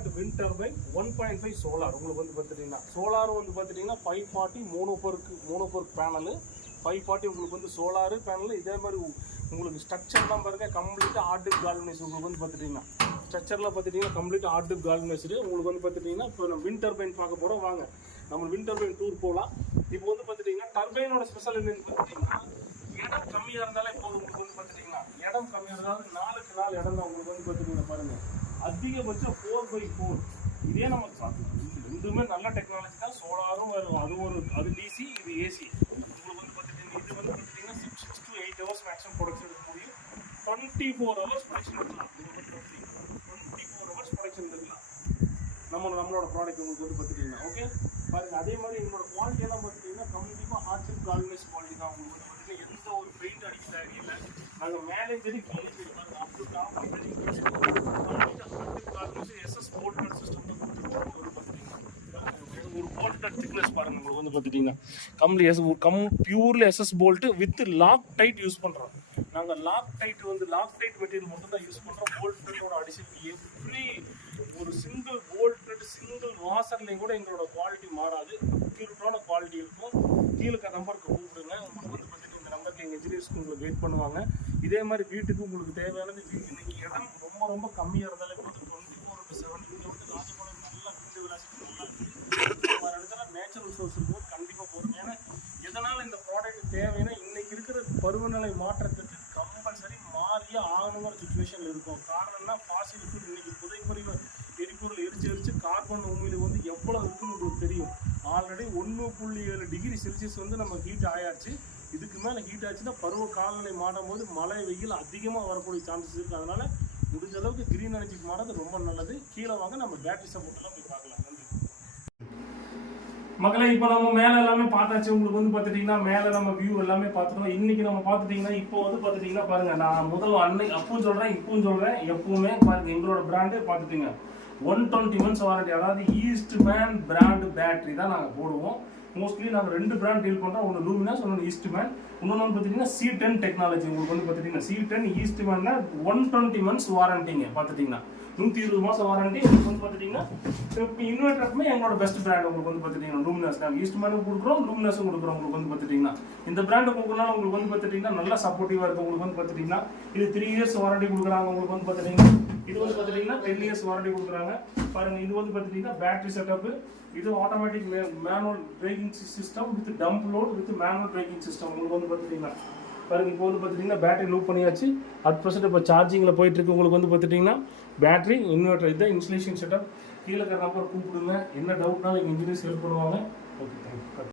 What wind turbine 1.5 solar உங்களுக்கு வந்து பார்த்துட்டிங்கன்னா சோலாரும் வந்து பார்த்துட்டிங்கன்னா 540 மோனோபோர்க் பேனலு 540 உங்களுக்கு வந்து சோலாரு பேனல். இதே மாதிரி உங்களுக்கு ஸ்ட்ரக்சர்லாம் பாருங்க கம்ப்ளீட்டாக ஆர்டிக் கால்வனைஸ் உங்களுக்கு வந்து பார்த்துட்டிங்கன்னா ஸ்ட்ரக்சர்லாம் பார்த்துட்டிங்கன்னா கம்ப்ளீட்டாக ஆர்டிக் கால்வனைஸ்டு உங்களுக்கு வந்து பார்த்துட்டிங்கன்னா இப்போ நம்ம விண்ட் டர்பைன் பார்க்க போகிறோம். வாங்க நம்ம விண்ட் டர்பைன் டூர் போகலாம். இப்போ வந்து பார்த்துட்டிங்கன்னா டர்பைனோட ஸ்பெஷல் என்னன்னு பார்த்துட்டிங்கன்னா இடம் கம்மியாக இருந்தாலே போதும். உங்களுக்கு வந்து பார்த்துட்டிங்கன்னா இடம் கம்மியாக இருந்தாலும் 4க்கு 4 இடம் தான் உங்களுக்கு வந்து பார்த்துட்டிங்கன்னா பாருங்கள் அதிகபட்சம் 4x4. இதே நமக்கு ரெண்டுமே நல்ல டெக்னாலஜி தான். சோலாரும் அது டிசி, இது ஏசி. உங்களுக்கு வந்து பார்த்துட்டிங்கன்னா இது வந்து பார்த்துட்டிங்கன்னா 6 to 8 hours மேக்ஸிமம் ப்ரொடக்ஷன் எடுக்க முடியும். 24 hours ப்ரொடக்ஷன் எடுக்கலாம். 24 hours ப்ரொடக்ஷன் எடுக்கலாம் நம்மளோட ப்ராடக்ட் உங்களுக்கு வந்து பார்த்துட்டிங்கன்னா ஓகே பாருங்க. அதே மாதிரி எங்களோட குவாலிட்டி எல்லாம் பார்த்துட்டிங்கன்னா கம்ப்ளீட்டாக ஆர்டிக் கால்வனைஸ் குவாலிட்டி தான். உங்களுக்கு வந்து பார்த்திங்கன்னா எந்த ஒரு பெயிண்ட் அடிக்க தேவையில்லை. நாங்கள் மேனேஜரி கீழே பாருங்க up to top SS bolted system தான் கொடுத்துருக்கோம். ஒரு போல்டட் திக்னஸ் பாருங்க உங்களுக்கு வந்து பார்த்துட்டிங்கன்னா purely SS bolt with Loctite use பண்ணுறோம். நாங்கள் லாக் டைட் மெட்டீரியல் மட்டும் தான் யூஸ் பண்ணுறோம். போல்ட்டோட அடிஷன் எவ்ரி ஒரு சிங்கிள் போல்ட்டட் சிங்கிள் வாசர்லையும் கூட எங்களோட குவாலிட்டி மாறாது. பியூரிட்டான குவாலிட்டி இருக்கும். கீழே நம்பருக்கு கூப்பிடுங்க. உங்களுக்கு வந்து பார்த்திங்கன்னா இந்த நம்பருக்கு எங்கள் இன்ஜினியர்ஸ்க்கு உங்களுக்கு வெயிட் பண்ணுவாங்க. இதே மாதிரி வீட்டுக்கு உங்களுக்கு தேவையானது இன்னைக்கு இடம் ரொம்ப கம்மியாக இருந்தாலே போதும். 24/7 இங்கே வந்து ராஜபாளையம் நல்லா வீட்டு விளாசிட்டு நல்லா வேறு இடத்துல நேச்சுரல் சோர்ஸ் இருக்கும் கண்டிப்பாக போதும். ஏன்னா எதனால் இந்த ப்ராடக்ட் தேவைன்னா இன்னைக்கு இருக்கிற பருவநிலை மாற்றத்துக்கு கம்பல்சரி மாறியே ஆகணுங்கிற சுச்சுவேஷன் இருக்கும். காரணம்னா ஃபாசில் ஃபுட் இன்னைக்கு எரிபொருள் எரிச்சு கார்பன் உமிழ்வு வந்து எவ்வளோ இருக்குன்னு உங்களுக்கு தெரியும். ஆல்ரெடி 1.7 டிகிரி செல்சியஸ் வந்து நம்ம ஹீட் ஆயாச்சு. இதுக்கு மேலே ஹீட் ஆச்சுன்னா பருவ காலநிலை மாறும் போது மழை வெயில் அதிகமாக வரக்கூடிய சான்சஸ் இருக்குது. அதனால முடிஞ்ச அளவுக்கு கிரீன் எனர்ஜிக்கு மாறது ரொம்ப நல்லது. கீழே வாங்க நம்ம பேட்டரி சப்போர்ட் எல்லாம் போய் பார்க்கலாம். நன்றி மக்களை. இப்போ நம்ம மேலே எல்லாமே பார்த்தாச்சு. உங்களுக்கு வந்து பார்த்துட்டிங்கன்னா மேலே நம்ம வியூ எல்லாமே பார்த்துட்டோம். இன்னைக்கு நம்ம பார்த்துட்டிங்கன்னா இப்போ வந்து பார்த்துட்டிங்கன்னா பாருங்க நான் அப்பவும் சொல்கிறேன் இப்பவும் சொல்கிறேன் எப்பவுமே பாருங்க எங்களோட பிராண்டே பார்த்துட்டிங்க 120 months வாரண்டி. அதாவது ஈஸ்ட்மேன் பிராண்டு பேட்டரி தான் நாங்கள் போடுவோம். மோஸ்ட்லி நாங்கள் 2 பிராண்ட் டீல் பண்ணுறோம். ஒன்று லூமினாஸ், ஒன்று ஈஸ்ட்மேன். இன்னொன்று பார்த்தீங்கன்னா C10 டெக்னாலஜி. உங்களுக்கு வந்து பார்த்துட்டிங்கன்னா C10 ஈஸ்ட்மேன்னா 120 months வாரண்டிங்க. பார்த்துட்டிங்கன்னா 120 மாதம் வாரண்டி. உங்களுக்கு வந்து பார்த்துட்டிங்கன்னா இப்போ இன்வெர்டருக்குமே எங்களோட பெஸ்ட் பிராண்ட் உங்களுக்கு வந்து பார்த்துட்டிங்கன்னா லூமினாஸ். நாங்கள் ஈஸ்ட்மேனும் கொடுக்குறோம், லூமினாஸும் கொடுக்குறோம். உங்களுக்கு வந்து பார்த்துட்டிங்கன்னா இந்த பிராண்டு கொடுக்குறனால உங்களுக்கு வந்து பார்த்துட்டிங்கன்னா நல்லா சப்போர்ட்டிவாக இருக்குது. உங்களுக்கு வந்து பார்த்துட்டிங்கன்னா இது 3 years வாரண்டி கொடுக்குறாங்க. உங்களுக்கு வந்து பார்த்துட்டிங்கன்னா இது வந்து பார்த்துட்டிங்கன்னா 10 years வாரண்டி கொடுக்குறாங்க. பாருங்கள் இது வந்து பார்த்துட்டிங்கன்னா பேட்டரி செட்டப்பு. இது automatic manual braking system with dump load with manual braking system. உங்களுக்கு வந்து பார்த்துட்டிங்கன்னா பாருங்கள் இப்போ வந்து பார்த்துட்டிங்கன்னா பேட்டரி லூப் பண்ணியாச்சு. அட் ப்ரெசென்ட் இப்போ சார்ஜிங்கில் போயிட்டுருக்கு. உங்களுக்கு வந்து பார்த்துட்டிங்கன்னா பேட்டரி இன்வெர்டர் இதுதான் இன்ஸ்டலேஷன் செட்டப். கீழே நம்பர் கூப்பிடுங்க. என்ன டவுட்னாலும் எங்கள் இன்ஜினியர்ஸ் ஹெல்ப் பண்ணுவாங்க. Okay thank you.